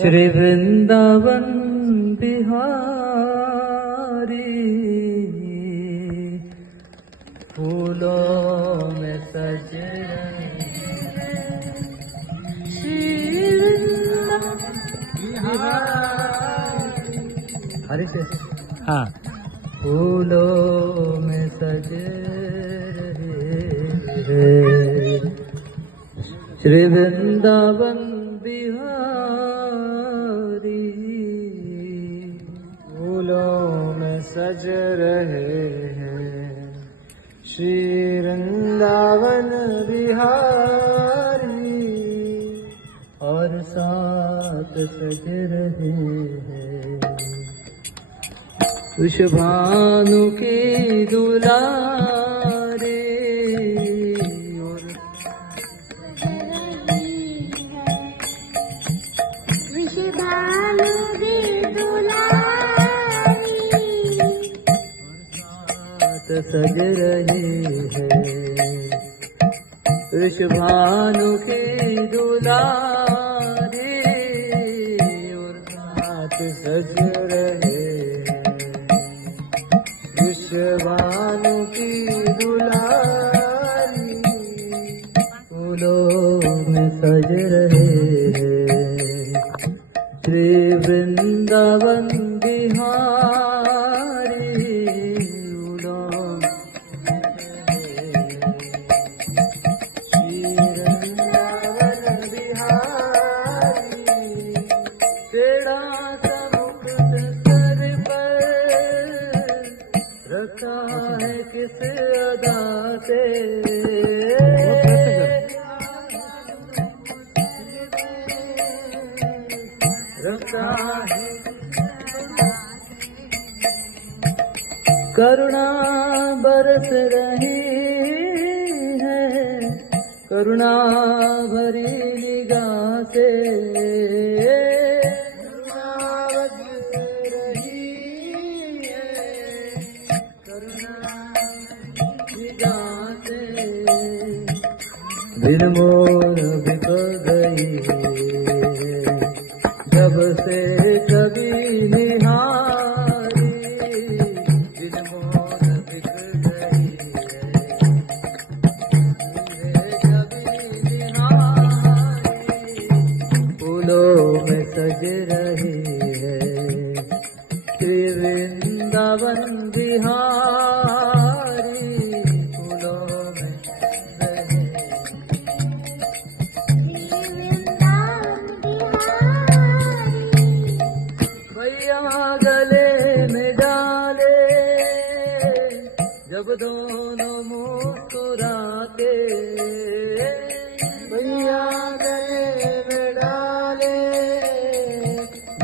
श्री वृंदावन बिहारी फूलों में सज हरे से हाँ फूलों में सज रहे श्री वृंदावन बिहारी फूलों में सज रहे हैं श्री वृंदावन बिहारी और साथ सज रहे हैं वृषभानु की दुलारे और वृषभानु की दुलारी साथ सज रहे हैं वृषभानु की दुलारे और साथ सज रहे वृषभानु की दुलारी फूलों में सज रहे हैं श्री वृंदावन बिहारी फूलों श्री वृंदावन बिहारी तेरा समुख सर पर रखा है किस अदा से रखा है करुणा बरस रही है करुणा भरी निगाह से दिन मोर बिक गई जब से कभी निहारी दिन मोर बिक गई कभी निहारी फूलों में सज रही है श्री वृंदावन बिहारी फूलों में गले में डाले जब दोनों मुस्कुराते भैया गले में डाले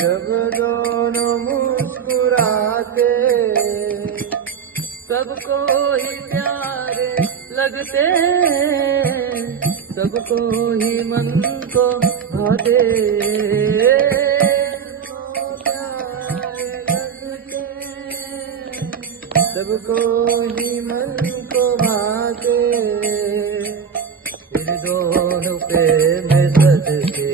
जब दोनों मुस्कुराते सबको ही प्यारे लगते सबको ही मन को भाते सबको ही मन को भाते इन दोनों पे मैं सज के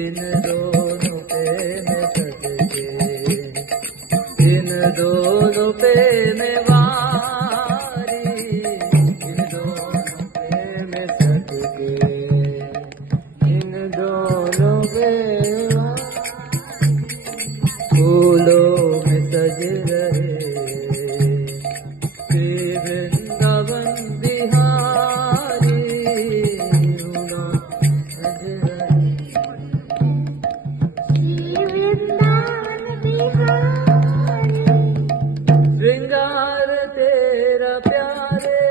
इन दोनों पे मैं सज के इन दोनों पे मैं वारी इन दोनों पे मैं सज के इन दोनों पे फूलों में सज रहे श्री वृंदावन बिहारी फूलों सज रहे श्री वृंदावन बिहारी श्रृंगार तेरा प्यारे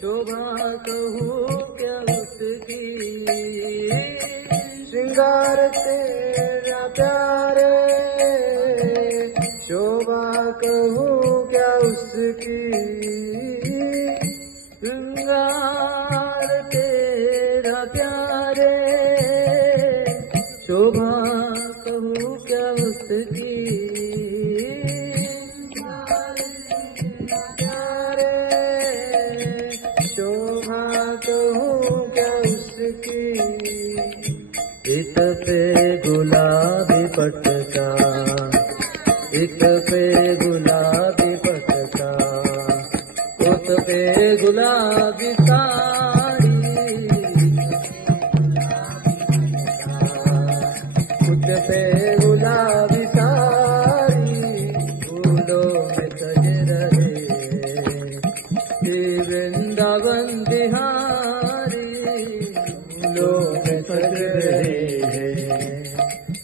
शोभा कहूँ क्या उसकी श्रृंगार तेरा प्यारे शोभा कहूँ क्या उसकी श्रृंगार तेरा प्यारे शोभा कहूँ क्या उसकी प्यारे शोभा कहूँ क्या उसकी इत पे गुलाबी पटका, इत पे गुलाबी पटका, उत पे गुलाबी साड़ी, उत पे गुलाबी साड़ी, फूलों में सज रहे श्री वृंदावन बिहारी, फूलों में सज रहे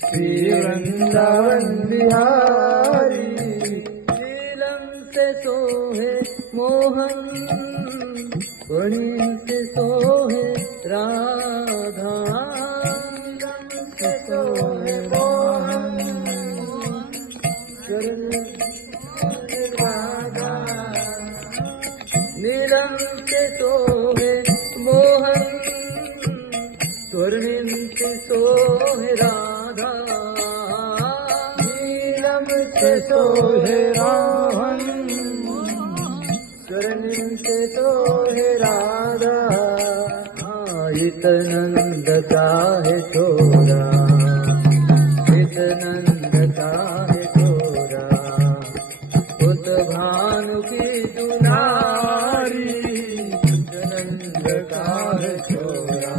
श्री वृंदावन बिहारी। नीलम से सोहे मोहन, वनीम से सोहे राधा, नीलम से सोहे मोहन, राधा, नीलम से सोहे मोहन, स्वर्णिम से सोहे राधा, नीलम से सोहे मोहन, स्वर्णिम से सोहे राधा। इत नंद का है छोरा, इत नंद का है छोरा, उत भानु की दुलारी, इत नंद का है छोरा,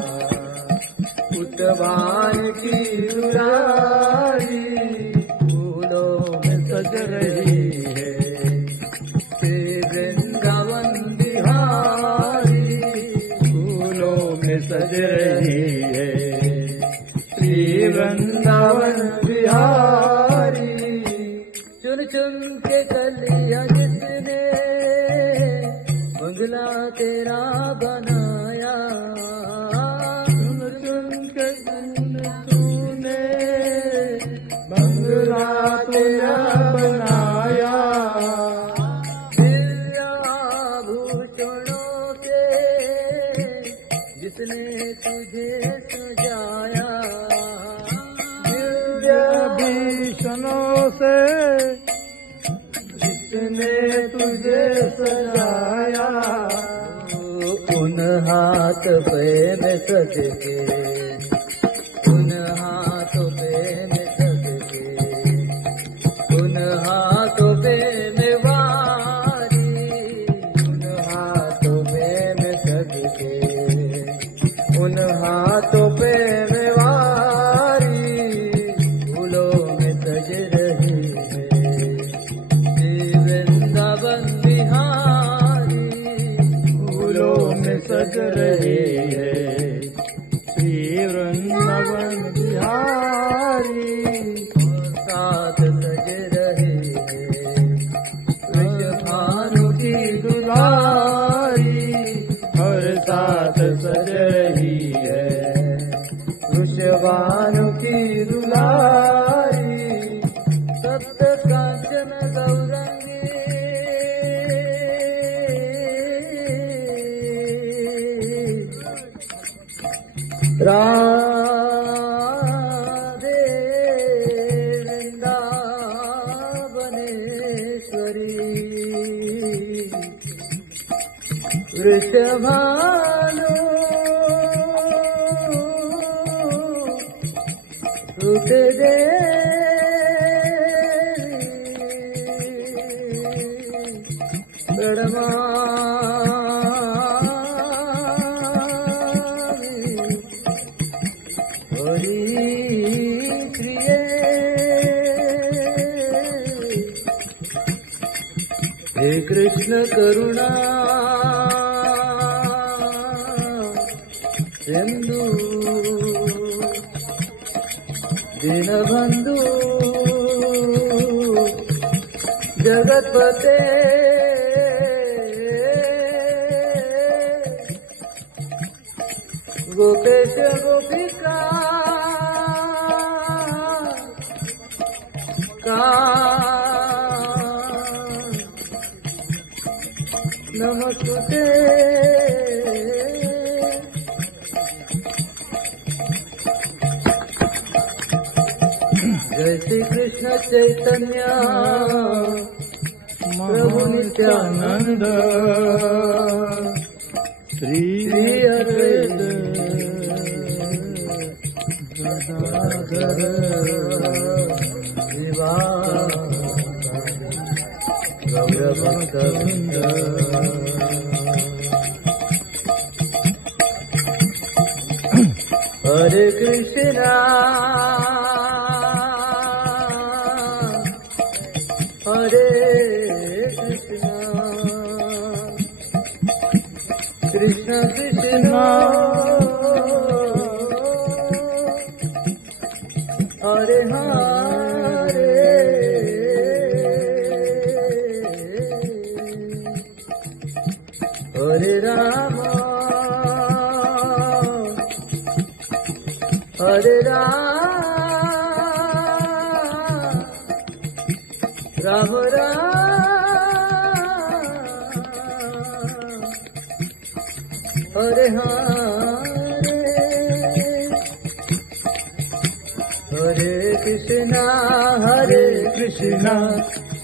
उत भानु की दुलारी, फूलों में सज रही है श्री वृंदावन बिहारी, फूलों में सज रही है श्री वृंदावन बिहारी। चुन चुन के कलिया जिसने बंगला तेरा बनाया, चुन चुन के तूने बंगला तेरा बनाया, दिव्याभूषणों से जिसने तुझे सजाया, दिव्याभूषणों से जिसने तुझे सजाया, उन हाथ पे में सज के, उन हाथों पे में सज के, उन हाथों पे में वारी, उन हाथों पे में सज के, उन हाथों पे में वारी, फूलों में सज रही है श्री वृंदावन बिहारी, फूलों में सज रही है श्री वृंदावन बिहारी। साथ सज रहे वृषभानु की दुलारी, और साथ सज रही है वृषभानु की दुलारी। सप्त कांचन गौरंगी, राधे वृंदावनेश्वरी, वृषभानु सुख दे हरि प्रिय हे कृष्ण करुणा सिंधु दीनबंधु जगतपते गोपेश गोपिका का नमस्ते। जय श्री कृष्ण चैतन्य प्रभु नित्यानंद श्री अद्वैत गौरभक्तवृन्द हरे कृष्णा हरे कृष्णा कृष्ण कृष्ण हरे हरे हरे राम हरे राम हरे हरे हरे कृष्णा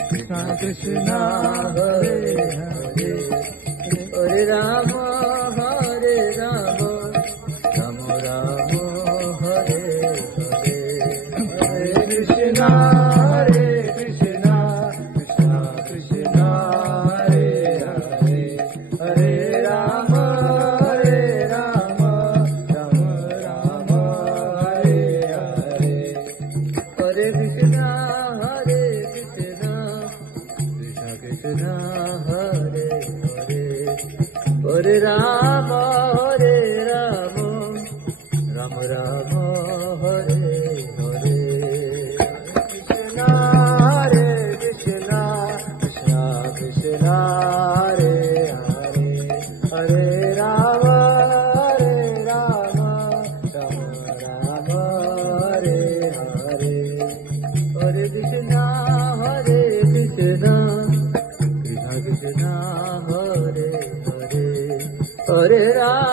कृष्णा कृष्णा हरे हरे हरे राम राम राम हरे हरे हरे कृष्णा कृष्णा कृष्णा हरे हरे हरे राम राम राम हरे हरे हरे कृष्णा कृष्णा कृष्णा हरे हरे हरे राम राम राम हरे हरे कृष्णा कृष्णा कृष्णा हरे हरे हरे राम राम राम हरे हरे हरे कृष्णा कृष्णा कृष्णा हरे हरे हरे राम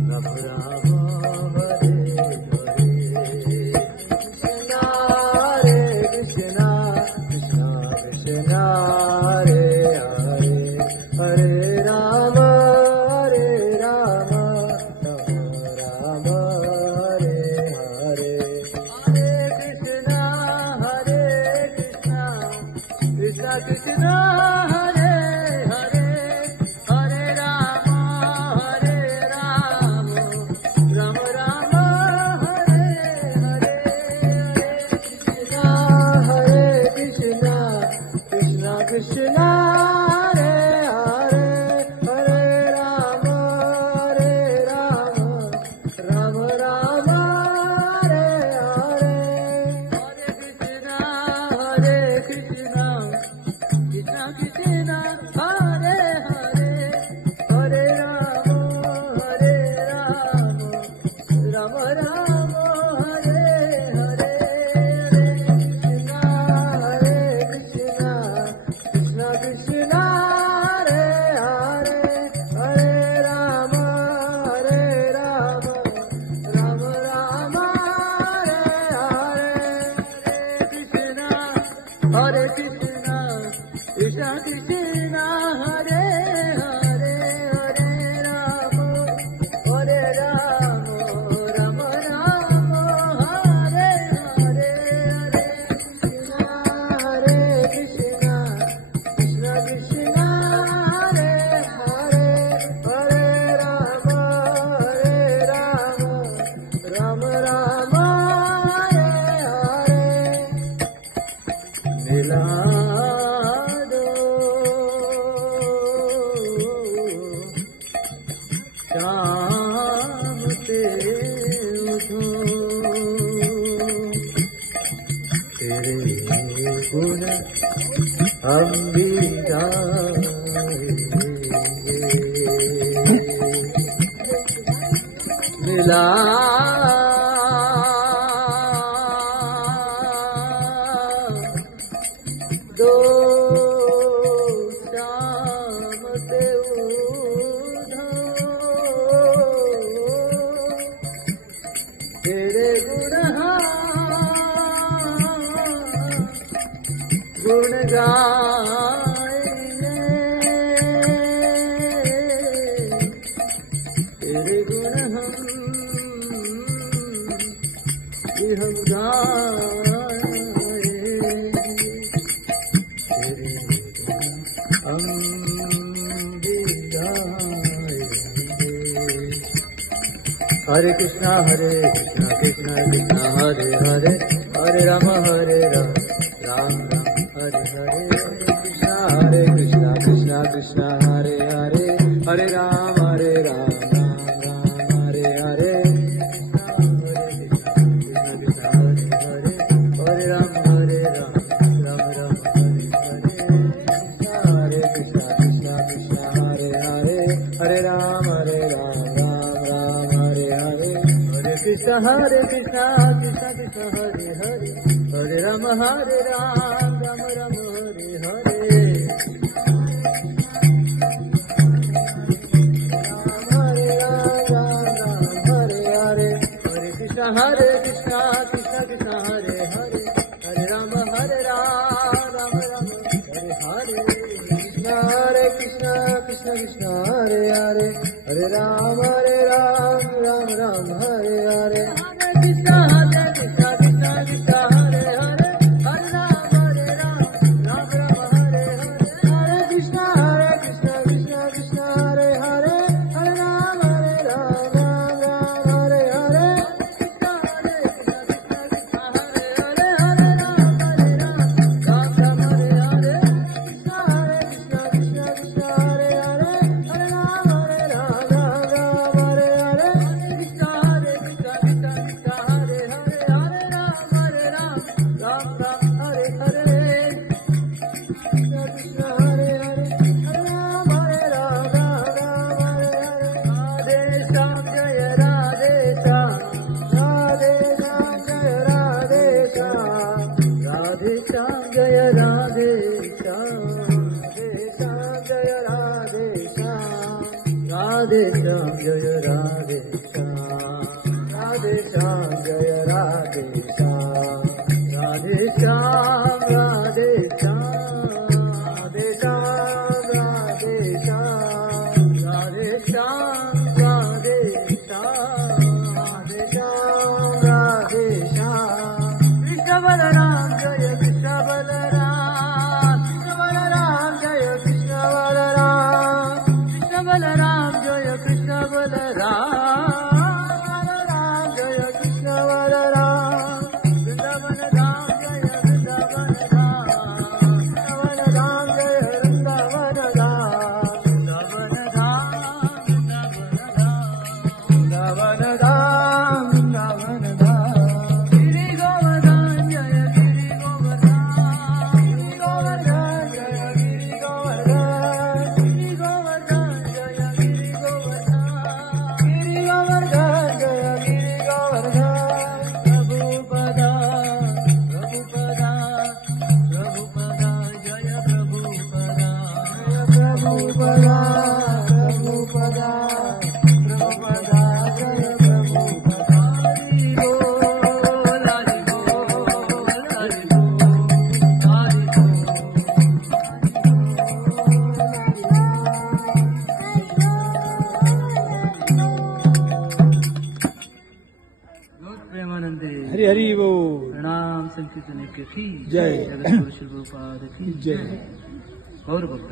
राम राम हरे हरे कृष्णा कृष्णा कृष्णा हरे हरे हरे राम राम राम हरे हरे हरे कृष्णा कृष्णा कृष्णा हरे हरे हरे राम राम राम हरे हरे हरे कृष्णा कृष्णा कृष्णा हरे हरे हरे राम राम राम हरे हरे हरे कृष्णा कृष्णा कृष्णा हरे हरे हरे राम राम राम हरे हरे कृष्णा कृष्णा कृष्णा हरे हरे हरे राम राम राम हरे हरे कृष्णा कृष्णा कृष्णा हरे हरे हरे राम राम राम हरे हरे हरे कृष्णा कृष्णा कृष्णा हरे हरे हरे राम राम राम हरे हरे मिला शाम से उठो तेरे गुण हम भी गाएंगे मिला दो शाम से उठो तेरे गुण गाएंगे तेरे गुण हम गाए तेरे हम भी गाएंगे। हरे कृष्णा कृष्णा कृष्णा हरे हरे हरे राम राम राम हरे हरे हरे कृष्णा कृष्णा कृष्णा हरे हरे हरे राम राम राम हरे हरे कृष्णा कृष्णा हरे हरे हरे राम राम राम हरे हरे हरे कृष्णा कृष्णा कृष्णा हरे हरे हरे राम राम राम हरे हरे हरे कृष्णा कृष्णा कृष्णा हरे हरे हरे राम राम राम हरे हरे हरे कृष्णा कृष्णा कृष्णा हरे हरे हरे राम राम राम हरे हरे हरे कृष्णा कृष्णा कृष्णा हरे हरे हरे राम राम राम हरे हरे हरे कृष्णा कृष्णा कृष्णा कृष्णा हरे हरे हरे राम राम राम हरे हरे हरे कृष्णा कृष्णा कृष्णा हरे हरे हरे राम राम राम हरे हरे जय राधे श्याम जय राधे श्याम राधे श्याम जय राधे श्याम राधे श्याम जय राधे श्याम राधे श्याम राधे श्याम राधे श्याम राधे श्याम राधे श्याम राधे श्याम राधे श्याम राधे श्याम कृष्ण बलराम जय कृष्ण बलराम जय कृष्ण बलराम कृष्ण बलराम जय कृष्ण बलराम जय कृष्ण बलराम वृंदावन धाम जय वृंदावन धाम जय वृंदावन धाम वृंदावन धाम वृंदावन धाम गिरि गोवर्धन जय गिरि गोवर्धन जय गिरि गोवर्धन गिरि गोवर्धन जय गिरि गोवर्धन गिरि गोवर्धन जय गिरि गोवर्धन प्रभुपदा प्रभुपदा प्रभुपदा जय प्रभुपदा प्रभुपदा प्रभुपदा प्रभुपदा जय प्रभुपदा हरि बोल हरि बोल हरि बोल हरि बोल प्रेमानंदे हरि हरि बोल प्रणाम संकीर्तन की जय। जगत गुरु श्री प्रभुपाद की जय। और भक्त